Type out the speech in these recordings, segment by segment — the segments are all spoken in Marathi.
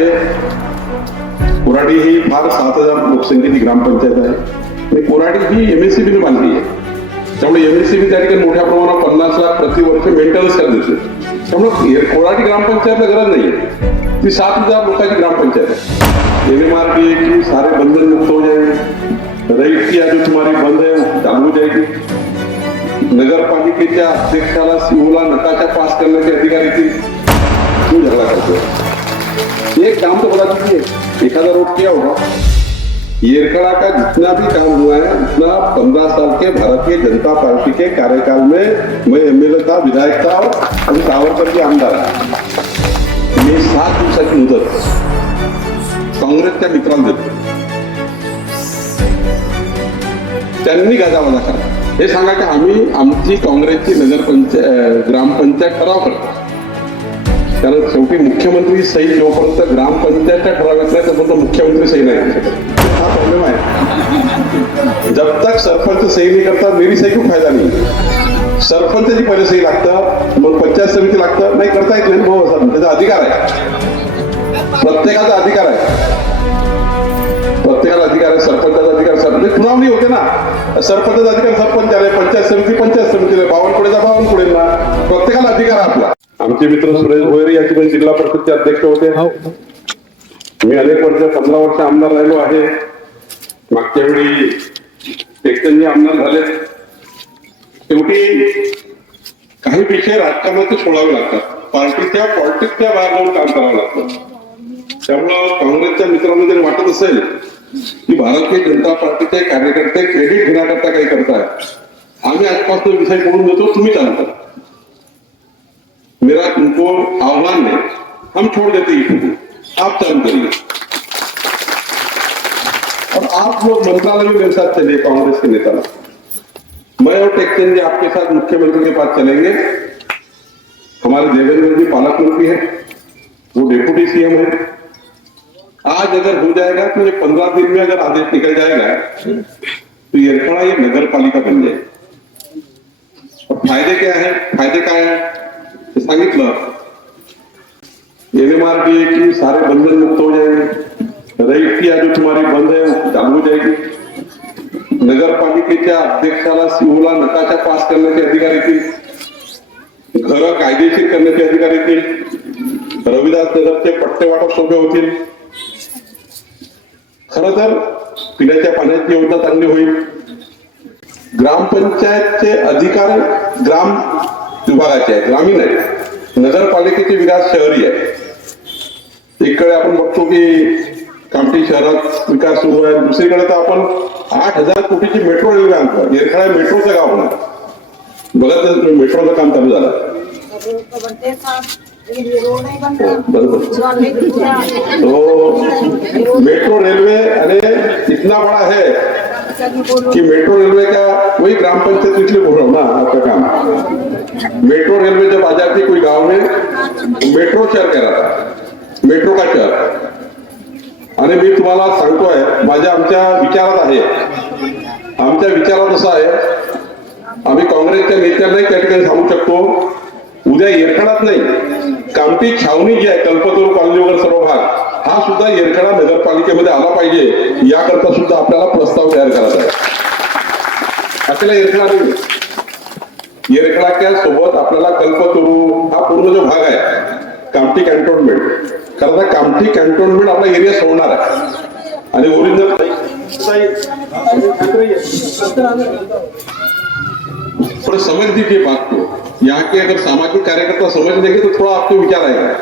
आहे कोराडी ही फार सात हज़ार लोकसंख्येची ग्रामपंचायत आहे कोराडी ही एमएससीबी ने बांधली आहे त्यामुळे एमएससीबी त्या ठिकाणी मोठ्या प्रमाणात पन्नास लाख प्रतिवर्ष मेंटेनन्स करत देते त्यामुळे कोराडी ग्रामपंचायतला गरज नाही ती सात हज़ार लोकांची ग्रामपंचायत है। एम एम आर डी की सारे बंधन मुक्त हो जाएँगे। रईस की जो तुम्हारी बंद है चालू जाएगी। नगरपालिकेच्या अध्यक्षाला सीओला नकाशा पास करण्याचे अधिकार येतील क्यों झगड़ा करते हो एक काम तो बता दीजिए एखादा रोड किया होगा। येरकड़ा का जितना भी काम हुआ है, उतना पंद्रह साल के भारतीय जनता पार्टी के कार्यकाल में मैं एमएलए था, विधायक था और अभी सावरकर के आमदार. मी सात दिवसाची मुदत। काँग्रेसच्या मित्रांना देतो त्यांनी गाजावाजा करा। हे सांगा की आम्ही आमची काँग्रेसची नगरपंचायत ग्रामपंचायत ठराव करतो कारण शेवटी मुख्यमंत्री सही जोपर्यंत ग्रामपंचायतच्या ठरावात नाही तोपर्यंत मुख्यमंत्री सही नाही. हा प्रॉब्लेम आहे. जब तक सरपंच सही नाही करता मेरी सही खूप फायदा नाही. सरपंचची पहिले सही लागतं मग पंचायत समिती लागतं. नाही करता येत नाही भाऊ असं त्याचा अधिकार आहे. प्रत्येकाचा अधिकार आहे. प्रत्येकाला अधिकार आहे सरपंचाचा अधिकार सरपंच म्हणजे पुरवणी होते ना. सरपंचाचा अधिकार सरपंच आले पंचायत समिती पंचायत समितीला बावनकुळेचा बावनकुळेंना. प्रत्येकाला अधिकार आहे आपला. आमचे मित्र सुरेश भोयर या ठिकाणी जिल्हा परिषदचे अध्यक्ष होते. मी अनेक वर्ष पंधरा वर्ष आमदार राहिलो आहे. मागच्या वेळी टेकचंदजी आमदार झाले. शेवटी काही विषय राजकारणाचे सोडावे लागतात. पार्टीच्या पॉलिटिक्सच्या बाहेर जाऊन काम करावं लागतं. त्यामुळं काँग्रेसच्या मित्रांना जरी वाटत असेल की भारतीय जनता पार्टीचे कार्यकर्ते क्रेडिट घेण्याकरता काही करताय आम्ही आजपासून विषय बोलून देतो तुम्ही चालता तुमको आह्वान है हम छोड़ देते हैं आप चालू करिए। और आप लोग मंत्रालय में मेरे साथ चलिए, कांग्रेस के नेता। मैं और टेक्चंद जी आपके साथ मुख्यमंत्री के पास चलेंगे। हमारे देवेंद्र जी पालक मंत्री है, वो डेप्यूटी सीएम है। आज अगर हो जाएगा तो ये पंद्रह दिन में अगर आदेश निकल जाएगा तो यरखड़ा ये नगर पालिका बन जाए और फ़ायदे क्या है? फ़ायदे काय आहे ते सांगितलं एमएमआरडीए की सारे बंधन मुक्त हो जाएंगे। रईस की जो तुम्हारी बंद है वो चालू हो जाएगी। नगरपालिकेच्या अध्यक्षाला सीओला नकाशा पास करण्याचे अधिकार येतील। घर कायदेशीर करण्याचे अधिकार येतील। रविदास नगरचे पट्टे वाटप सोपे होतील। खर तर पिण्याच्या पाण्याची योजना चांगली होईल। ग्रामपंचायतचे अधिकार ग्राम विभागाचे आहे ग्रामीण आहे नगरपालिकेचे विकास शहरी आहे एकीकडे आपण बघतो की कामठी शहरात विकास सुरू आहे. दुसरीकडे तर आपण आठ हजार कोटीची मेट्रो रेल्वे आणतो. येरखेडा मेट्रोचं गाव होणार. बघत मेट्रोचं काम चालू झालं. तो मेट्रो रेलवे अरे इतना बड़ा है कि मेट्रो रेलवे का वही ग्राम पंचायत इसलिए बोल रहा हूँ ना आपका काम. मेट्रो रेलवे जब आ जाती कोई गांव में मेट्रो शहर कह रहा था मेट्रो का शहर आणि मी तुम्हाला सांगतोय माझ्या आमच्या विचारात आहे. आमच्या विचारात असं आहे आम्ही काँग्रेसच्या नेत्यांनाही त्या ठिकाणी सांगू शकतो उद्या येरखडात नाही. कामठी छावणी जी आहे कल्पतरू कॉलनी वगैरे सर्व भाग हा सुद्धा येरखडा नगरपालिकेमध्ये आला पाहिजे. याकरता सुद्धा आपल्याला प्रस्ताव तयार करायचा आहे. आपल्याला येरखडा नाही. येरखडाच्या सोबत आपल्याला कल्पतरू हा पूर्ण जो भाग आहे कामठी कॅन्टोनमेंट. कारण आता कामठी कॅन्टोनमेंट आपला एरिया सोडणार आहे. आणि ओरिजिनल थोड़ा समझ दीजिए बात को यहाँ के अगर सामाजिक कार्यकर्ता समझ लेंगे तो थोड़ा आपको विचार आएगा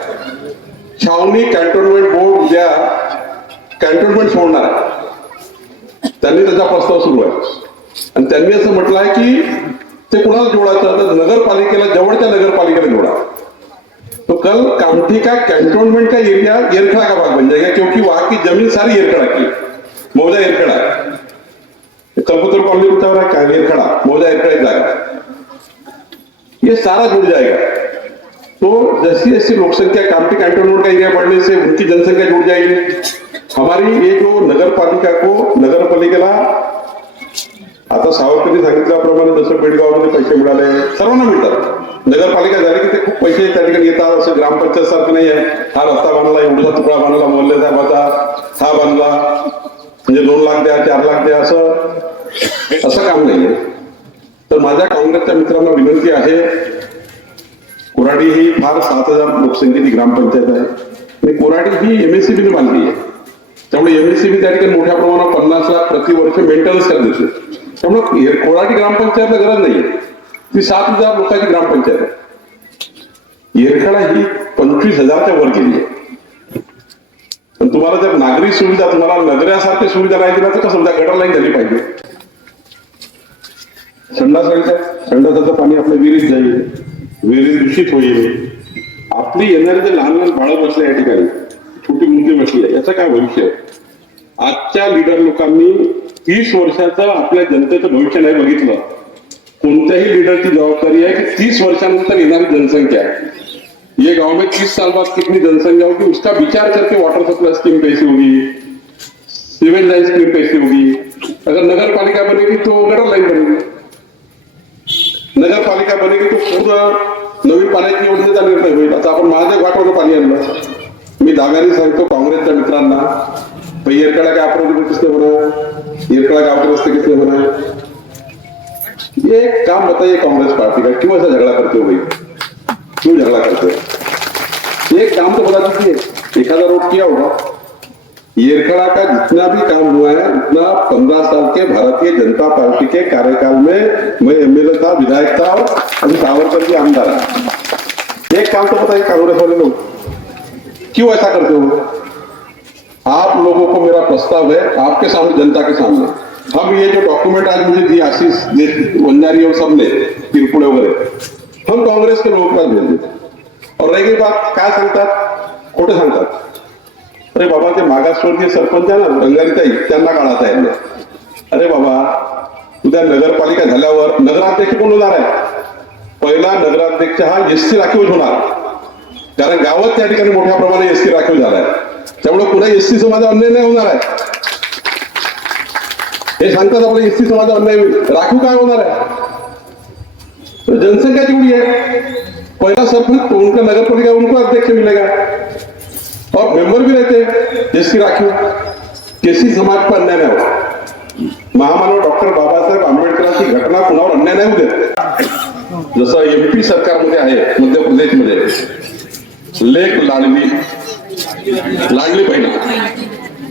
छावनी कॅन्टोनमेंट बोर्ड उद्या कॅन्टोनमेंट सोडणार आहे. त्यांनी त्याचा प्रस्ताव सुरू आहे. आणि त्यांनी असं म्हटलं आहे की ते कुणाला जोडायचं? तर नगरपालिकेला जवळच्या नगरपालिकेला जोडा. तो कल कामठी का कैंटोनमेंट का एरिया येरखड़ा का भाग बन जाएगा, क्योंकि वहाँ की ज़मीन सारी येरखड़ा की। मौजा येरखड़ा है कॉलोनी उठा रहा क्या येरखड़ा मौजा येरखड़ा जाएगा ये सारा जुड़ जाएगा। तो जैसी जैसी लोकसंख्या कामठी कैंटोनमेंट का एरिया बढ़ने से उनकी जनसंख्या जुड़ जाएगी। हमारी ये जो नगर पालिका को, नगर पालिकेला आता सावरकरनी सांगितल्याप्रमाणे जसं बेडगावमध्ये पैसे मिळाले सर्वांना मिळतात. नगरपालिका झाली की ते खूप पैसे त्या ठिकाणी येतात असं ग्रामपंचायत सारखं नाही आहे. हा रस्ता बांधला एवढा तुकडा बांधला मोहल्ले साहेबाचा हा बांधला. म्हणजे दोन लाख द्या चार लाख द्या असं असं काम नाहीये तर माझ्या काँग्रेसच्या मित्रांना विनंती आहे कोराडी ही फार सात हजार लोकसंख्येची ग्रामपंचायत आहे. आणि कोराडी ही एमएससीबीने बांधली आहे. त्यामुळे एमएससीबी त्या ठिकाणी मोठ्या प्रमाणात पन्नास लाख प्रतिवर्ष मेंटेनन्स करत असते. त्यामुळे कोराटी ग्रामपंचायतला गरज नाहीये. ती सात हजार लोकांची ग्रामपंचायत आहे. येरखेडा ही पंचवीस हजारच्या वर गेली आहे. पण तुम्हाला जर नागरी सुविधा तुम्हाला नगऱ्यासारख्या सुविधा नाही दिल्या तर कसं समजा गटर लाईन झाली पाहिजे? संडास संडासाचं पाणी आपल्या विहिरीत जाईल. विहिरीत दूषित होईल. आपली एनर्जी लहान लहान बाळं बसले या ठिकाणी. छोटी मुलगी म्हटली आहे याचं काय भविष्य आहे? आजच्या लिडर लोकांनी तीस वर्षाचं आपल्या जनतेचं भविष्य नाही बघितलं. कोणत्याही लिडरची जबाबदारी आहे की तीस वर्षानंतर येणारी जनसंख्या है ये गांव में तीस साल बाद कितनी जनसंख्या होगी उसका विचार करके वाटर सप्लाई स्कीम कैसी होगी? सिविल लाइन स्कीम कैसी होगी? अगर नगर पालिका बनेगी तो गटर लाइन बनेगी। नगर पालिका बनेगी तो पूर्ण नवीन पाण्याची योजनेचा निर्णय होईल. आता आपण महादेव घाटवरून पाणी आणलं. मी दाव्याने सांगतो, काँग्रेसच्या मित्रांना भाई येरकडा काय अपराधी किसने बना येरकडा गाँव के रस्ते किसने बनाए ये काम बताइए कांग्रेस पार्टी का? क्यों ऐसा झगड़ा करते हो भाई क्यों झगड़ा करते हो ये काम तो बता दीजिए एक हज़ार रोड किया होगा येरखड़ा का जितना भी काम हुआ है, उतना पंद्रह साल के भारतीय जनता पार्टी के कार्यकाल में मैं एमएलए था, विधायक था और अभी सावरकर जी आमदार है। एक काम तो बताइए, कांग्रेस वाले लोग। क्यों ऐसा करते हो? आप लोगों को मेरा प्रस्ताव है, आपके सामने, जनता के सामने। हम ये जो डॉक्यूमेंट आज मुझे दी आशीष वंजारी और सबने तिरपुड़े वगैरह, हम काँग्रेस के लोगों और रही गई बात, काय सांगतात खोटं सांगतात अरे बाबा ते मागासवर्गीय सरपंच आहे ना रंगारीताई त्यांना काढात आहे यांना. अरे बाबा, उद्या नगरपालिका झाल्यावर, नगराध्यक्ष कोण होणार आहे? पहिला नगराध्यक्ष हा एस सी राखीव होणार. कारण गावात त्या ठिकाणी मोठ्या प्रमाणात एसटी राखीव झालाय. त्यामुळे पुन्हा एस सी अन्याय नाही होणार आहे. हे सांगतात आपल्या एस सी अन्याय राखीव काय होणार आहे? जनसंख्या जेवढी है पहला सरपंच उनका नगर पालिका उनको अध्यक्ष मिलेगा और मेंबर भी रहते. एस सी राखीव. केसी समाज पर अन्याय नाही होत महामानव डॉक्टर बाबासाहेब आंबेडकरांची घटना कुणावर अन्याय नाही होऊ देत. जसं एमपी सरकारमध्ये आहे मध्य प्रदेशमध्ये. लेख लाडली. लाडली बहीण.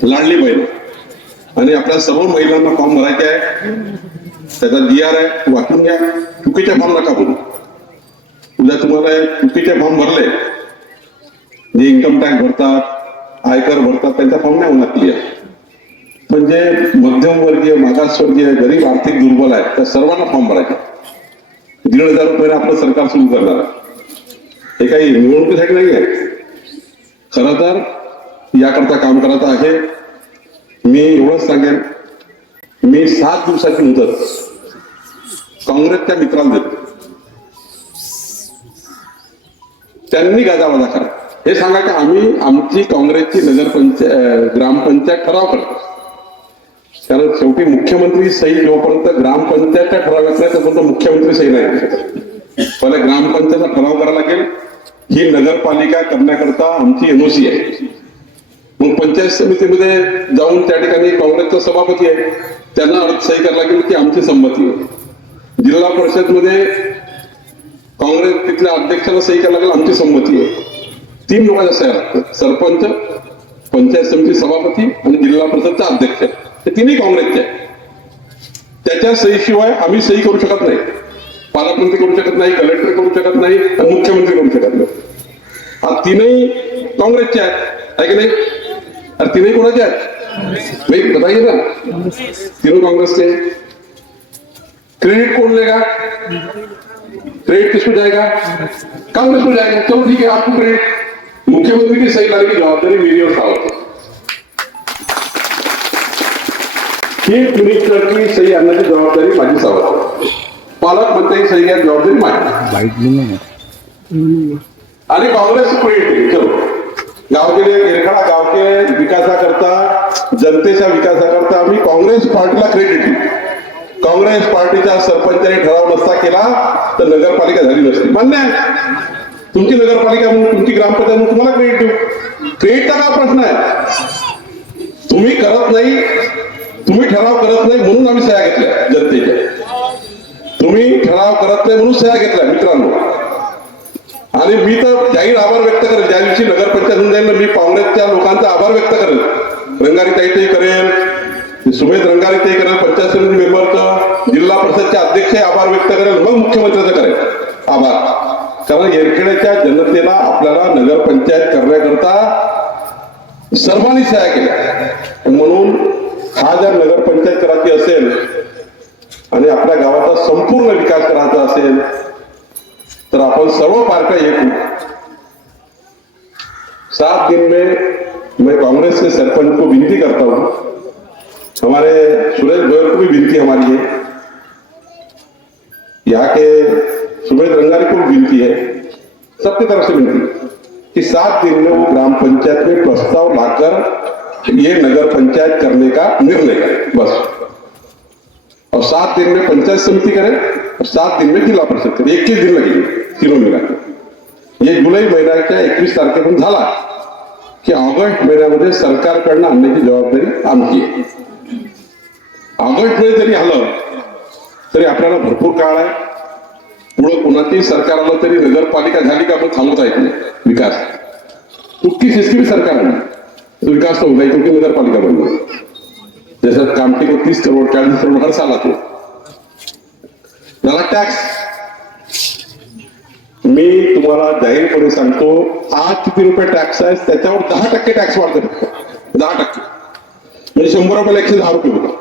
लाडली बहीण. आणि आपल्या सर्व महिलांना फॉर्म भरायचे आहे. त्याचा जी आर आहे. वाचून घ्या. चुकीचे फॉर्म नका भरू. उद्या तुम्हाला चुकीचे फॉर्म भरले. जे इन्कम टॅक्स भरतात, आयकर भरतात, त्यांचा फॉर्म नाही होणार क्लिअर पण जे मध्यमवर्गीय, मागासवर्गीय, गरीब, आर्थिक दुर्बल आहेत, त्या सर्वांना फॉर्म भरायचा दीड हज़ार रुपयाने आपलं सरकार सुरू करणार आहे. हे काही निवडणुकीसाठी नाही आहे खरं तर याकरता काम करत आहे. मी एवढंच सांगेन. मी सात दिवसाची मुदत काँग्रेसच्या मित्रांना देतो. त्यांनी गाजावाजा करा. हे सांगा की आम्ही आमची काँग्रेसची नगरपंचायत ग्रामपंचायत ठराव करतो. कारण शेवटी मुख्यमंत्री सही जोपर्यंत ग्रामपंचायतच्या ठराव येत नाही तोपर्यंत मुख्यमंत्री सही नाही. करू पहिले ग्रामपंचायतचा ठराव करावा लागेल. ही नगरपालिका करण्याकरता आमची एनओसी आहे. मग पंचायत समितीमध्ये जाऊन त्या ठिकाणी काँग्रेसचा सभापती आहे. त्यांना अर्थ सही करायला लागेल की आमची संमती आहे. जिल्हा परिषदमध्ये काँग्रेस तिथल्या अध्यक्षाला सही करायला लागेल आमची संमती आहे. तीन लोकांच्या सह्या लागतात सरपंच पंचायत समिती सभापती आणि जिल्हा परिषदचा अध्यक्ष. हे तिन्ही काँग्रेसचे आहे त्याच्या सहीशिवाय आम्ही सही करू शकत नाही. पालकमंत्री करू शकत नाही, कलेक्टर करू शकत नाही आणि मुख्यमंत्री करू शकत नाही. हा तीनही काँग्रेसचे आहेत, आहे की नाही? अरे तीनही कोणाचे आहेत? भाई बताइए ना तीनों कांग्रेस के क्रेडिट कौन लेगा? क्रेडिट किसको जाएगा? कांग्रेस को जाएगा. चलो ठीक है, आपको क्रेडिट मुख्यमंत्री की सही लाने की जवाबदारी मेरी और है चीफ मिनिस्टर की सही आणण्याची जबाबदारी माझी सावत आहे पालकमंत्री घ्या जबाबदारी माझी आणि कांग्रेस देंगे चलो. गाव के लिए निरखडा गाव के विकासाकरता जनतेच्या विकासाकरता आम्ही काँग्रेस पार्टीला क्रेडिट देऊ. काँग्रेस पार्टीच्या सरपंचाने ठराव नसता केला तर नगरपालिका झाली नसती. मान्य आहे. तुमची नगरपालिका म्हणून तुमची ग्रामपंचायत म्हणून तुम्हाला क्रेडिट देऊ. क्रेडिटचा काय प्रश्न आहे? तुम्ही करत नाही तुम्ही ठराव करत नाही म्हणून आम्ही सह्या घेतल्या जनतेच्या. तुम्ही ठराव करत नाही म्हणून सह्या घेतल्या मित्रांनो. आणि मी तर जाहीर आभार व्यक्त करेल. ज्या दिवशी नगरपंचायत होऊन जाईल ना, मी काँग्रेसच्या लोकांचा आभार व्यक्त करेल. रंगारी ताईतही करेल सुमेध रंगारी ताई करेल पंचायत समिती मेंबरचं जिल्हा परिषदचे अध्यक्ष आभार व्यक्त करेल मग मुख्यमंत्र्याचं करेल. आभार. कारण येरखेड्याच्या जनतेला आपल्याला नगरपंचायत करण्याकरता सर्वांनी सह्या केल्या. म्हणून हा जर नगरपंचायत करायची असेल आणि आपल्या गावाचा संपूर्ण विकास करायचा असेल, तर अपन सर्व पार्टियाँ एक सात दिन में, मैं कांग्रेस के सरपंच को विनती करता हूँ हमारे सुरेश गोयल को भी विनती हमारी है. यहाँ के सुमेध रंगारी को भी विनती है. सबकी तरफ़ से विनती. कि सात दिन में वो ग्राम पंचायत में प्रस्ताव लाकर ये नगर पंचायत करने का निर्णय बस. और सात दिन में पंचायत समिति करें, और सात दिन में जिल्हा परिषद करें। इक्कीस दिन लगेंगे, तीनों मिला के। ये जुलै महिन्याच्या एकवीस तारखेपासून झाला? की ऑगस्ट महिन्यामध्ये सरकारकडनं आणण्याची जबाबदारी आमची आहे ऑगस्ट मध्ये जरी आलं तरी आपल्याला भरपूर काळ आहे। पुढं कोणाचंही सरकार आलं तरी नगरपालिका झाली का आपण थांबवता येत नाही, विकास. तुटकी सिस्टीम सरकार तो विकास तो होगा क्योंकि नगरपालिका बन गई जैसे काम को तीस करोड़ चालीस करोड़ हर साल आते. झाला टॅक्स मी तुम्हाला जाहीरपणे सांगतो आज किती रुपये टॅक्स आहे त्याच्यावर दहा टक्के टॅक्स वाढते फक्त. दहा टक्के. म्हणजे शंभर रुपयाला एकशे दहा रुपये होता.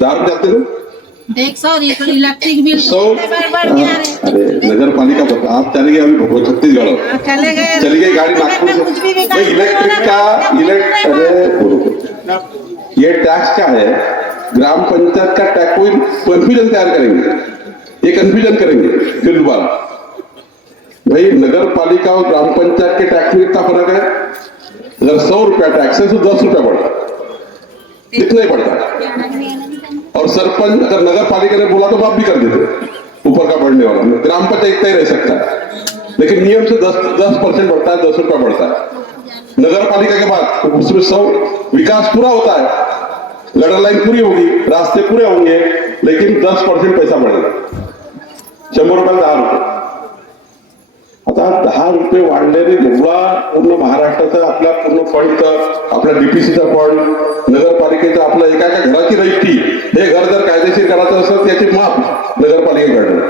दहा रुपये जाते ना इलेक्ट्रिक बिल सौ रे अरे नगर पालिका बता आप चले गए अभी भगवत छत्तीसगढ़ चले गए। चली गई गाड़ी नागपुर इलेक्ट्रिक का इलेक्ट अरे बोलो ये टैक्स क्या है? ग्राम पंचायत का टैक्स कोई कंफ्यूजन तैयार करेंगे। ये कंफ्यूजन करेंगे फिर दोबारा। भाई नगर पालिका और ग्राम पंचायत के टैक्स में कितना फ़र्क है? अगर सौ रुपया टैक्स है तो दस रुपया बढ़ता। है कितना ही बढ़ता। है और सरपंच अगर नगर पालिका ने बोला तो माफ़ भी कर देते। ऊपर का बढ़ने वाला। ग्राम पंचायत तय रह सकता है। लेकिन नियम से दस दस परसेंट बढ़ता है, दस रुपया बढ़ता है। नगर पालिका के बाद उसमें सौ विकास पूरा होता है। लड़ा लाइन पूरी होगी, रास्ते पूरे होंगे, लेकिन दस परसेंट पैसा बढ़ेगा। शंभर रुपये दहा रुपये आता दहा रुपये वाढलेले एवढा पूर्ण महाराष्ट्राचा आपला पूर्ण फंड आपल्या डीपीसीचा फंड नगरपालिकेचा आपल्या एका एका घराची रहिती हे घर जर कायदेशीर करायचं असेल त्याची माफ नगरपालिकेकडनं.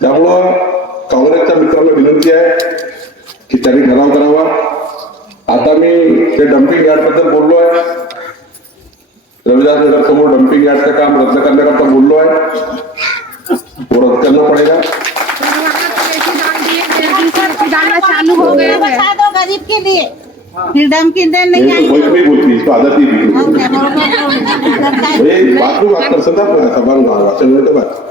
त्यामुळं काँग्रेसच्या मित्रांना विनंती आहे की त्यांनी ठराव करावा. आता मी ते डम्पिंग यार्डबद्दल बोललो आहे रविदास नगर समोर डम्पिंग यार्डचं काम रद्द करण्याकरता बोललो आहे रद्द करणं पडेगा. चालू हो गया है। बता दो गरीब के लिए। फिर डमकिन देन नहीं नहीं तो वही आएँगे बोलती इसको आदत ही नहीं हाँ, ये बात में बात कर सकता है सभा में भाषण में तो बात।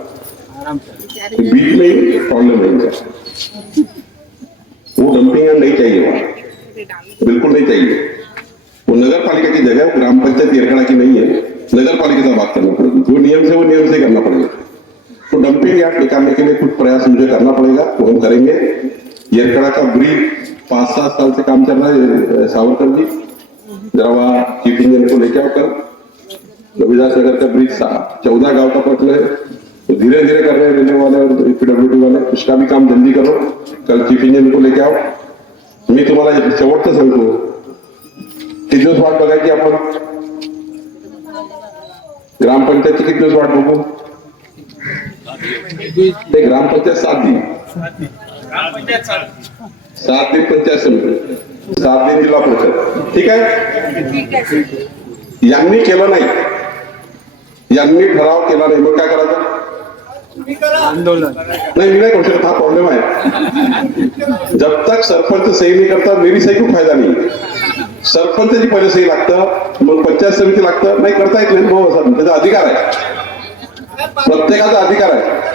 बीच में ही प्रॉब्लम है। वो डंपिंग नहीं चाहिए वहाँ। बिल्कुल नहीं चाहिए। वो नगर पालिका की जगह ग्राम पंचायत येरखड़ा की नहीं है। नगर पालिका से बात करना पड़ेगी। जो नियम से वो नियम से करना पड़ेगा। तो डंपिंग यार्ड निकालने के लिए कुछ प्रयास मुझे करना पड़ेगा वो हम करेंगे। येरखड़ा का ब्रिज पाँच सात साल से काम चल रहा है सावरकर जी। जरा वहाँ चीफ इंजीनियर को लेके आओ कर रविदास नगर का ब्रिज चौदह गाँव का पटल है। तो धीरे धीरे कर रहे हैं रेलवे वाले और पीडब्ल्यूडी वाले। उसका भी काम जल्दी करो। कल चीफ इंजीनियर को लेके आओ। मी तुम्हाला एक शेवटचं सांगतो किती दिवस वाट बघायची आपण ग्रामपंचायतची किती दिवस वाट बघू ते ग्रामपंचायत सात दिन। सात दिन पंचायत समिती सात दिन जिल्हा परिषद ठीक आहे? यांनी केलं नाही. यांनी ठराव केला नाही. मग काय करायचं? नहीं मी नाही करू शकत. हा प्रॉब्लेम आहे. जब तक सरपंच सही नहीं करता मेरी सही को फायदा नहीं. सरपंचाची पहिले सही लागतं मग पंचायत समिती लागतं. नाही करता येत नाही. भाऊ असं त्याचा अधिकार आहे. प्रत्येकाचा अधिकार आहे.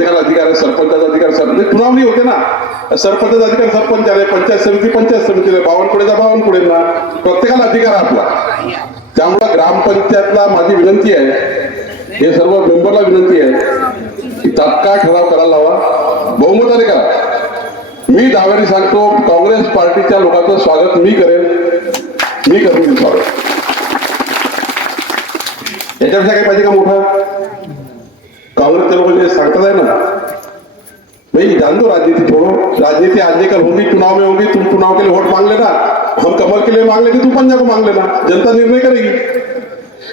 प्रत्येकाला अधिकार आहे सरपंचाचा अधिकार सरपंच म्हणजे चुनावणी होते ना. सरपंचाचा अधिकार सरपंच आले पंचायत समिती पंचायत समितीला बावनकुळेचा बावनकुळेंना. प्रत्येकाला अधिकार आपला. त्यामुळे ग्रामपंचायतला माझी विनंती आहे हे सर्व मेंबरला विनंती आहे की तात्काळ ठराव करायला हवा. बहुमताने करा. मी दाव्याने सांगतो काँग्रेस पार्टीच्या लोकांचं स्वागत मी करेन. मी करेन स्वागत. याच्यापेक्षा काही पाहिजे का मोठा? के लोग ये सांगता है ना? भाई जान दो राजनीति छोड़ो। राजनीति आज कल होगी, चुनाव में होगी, तुम चुनाव के लिए वोट मांग लेना। हम कमल के लिए मांग लेंगे तुम पंजा को मांग लेना। जनता निर्णय करेगी।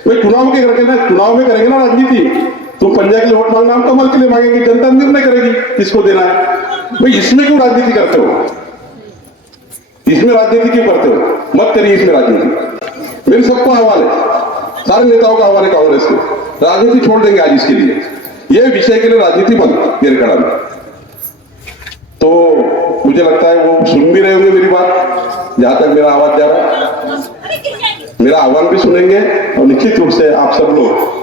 भाई, चुनाव के करके ना? चुनाव में करेंगे ना राजनीति। तुम पंजा के लिए वोट मांगना, हम कमल के लिए मांगेंगे। जनता निर्णय करेगी किसको देना है। भाई, इसमें क्यों राजनीति करते हो? इसमें राजनीति क्यों करते हो? मत करिए इसमें राजनीति। मेरे सबको हवाल, सारे नेताओं का हवाल कांग्रेस को। राजनीति छोड़ देंगे आज इसके लिए। ये विषय के लिए राजनीति मेरखड़ा में तो मुझे लगता है वो सुन भी रहे होंगे मेरी बात, जहाँ तक मेरा आवाज़ जा रहा है। मेरा आह्वान भी सुनेंगे और निश्चित रूप से आप सब लोग।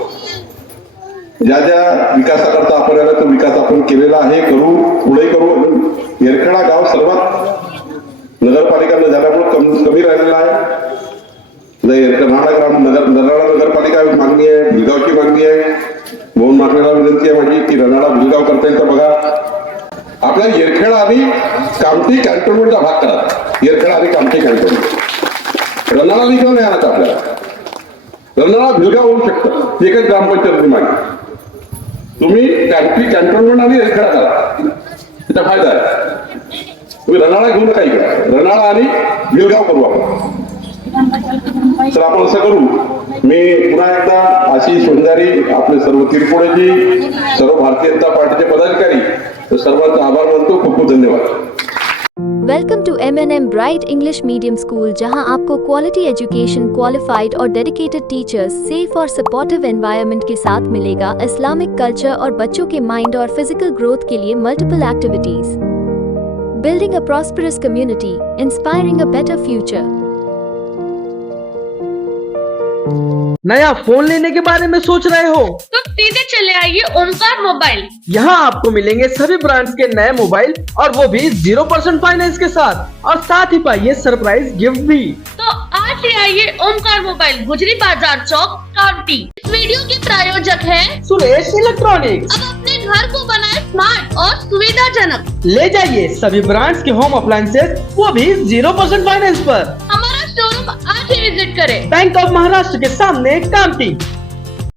ज्या ज्या विकासाकरता आपण आला तो विकास आपण केलेला आहे, करू, पुढे करू सर्वात नगरपालिका न झाल्यामुळे कम, कमी राहिलेला आहे. कर्नाटक ग्राम नगर रनाळा नगरपालिका मागणी आहे भिलगावची मागणी आहे म्हणून मागण्याला विनंती आहे माझी की रनाळा भिलगाव करता येईल तर बघा. आपल्या येरखेडा आणि कामठी कॅन्टोनमेंटचा भाग करा. येरखेडा आणि कामठी कॅन्टोनमेंट. रणाळा लिहिलं नाही आणत आपल्याला. रनाळा भिलगाव होऊ शकतं. एकच ग्रामपंचायत मागे तुम्ही कामठी कॅन्टोनमेंट आणि येरखेडा करा. त्याचा फायदा आहे. तुम्ही रणाळा घेऊन नका इकडे रणाळा आणि भिलगाव करू आपण. तर आपण असं करू, मी पुन्हा एकदा आशिष वंजारी आपले सर्व तिरपुडेजी सर्व भारतीय जनता पार्टीचे पदाधिकारी, तर सर्वांचा आभार मानतो, खूप खूप धन्यवाद. Welcome to M N M bright English medium school जहाँ आपको क्वालिटी एजुकेशन क्वालिफाइड और डेडिकेटेड टीचर्स सेफ़ और सपोर्टिव एनवायरनमेंट के साथ मिलेगा इस्लामिक कल्चर और बच्चों के माइंड और फ़िज़िकल ग्रोथ के लिए multiple activities building a prosperous community inspiring a better future नया फ़ोन लेने के बारे में सोच रहे हो? तो सीधे चले आइए ओमकार मोबाइल। यहाँ आपको मिलेंगे सभी ब्रांड्स के नए मोबाइल और वो भी ज़ीरो परसेंट फाइनेंस के साथ। और साथ ही पाइए सरप्राइज़ गिफ्ट भी। तो आज ले आइए ओमकार मोबाइल गुजरी बाज़ार चौक कांटी इस वीडियो के प्रायोजक है। सुरेश इलेक्ट्रॉनिक्स। अब अपने घर को बनाए स्मार्ट और सुविधाजनक। ले जाइए सभी ब्रांड्स के होम अप्लायसेज वो भी ज़ीरो परसेंट फाइनेंस पर। आज ही विज़िट करें। बैंक ऑफ़ महाराष्ट्र के सामने कामटी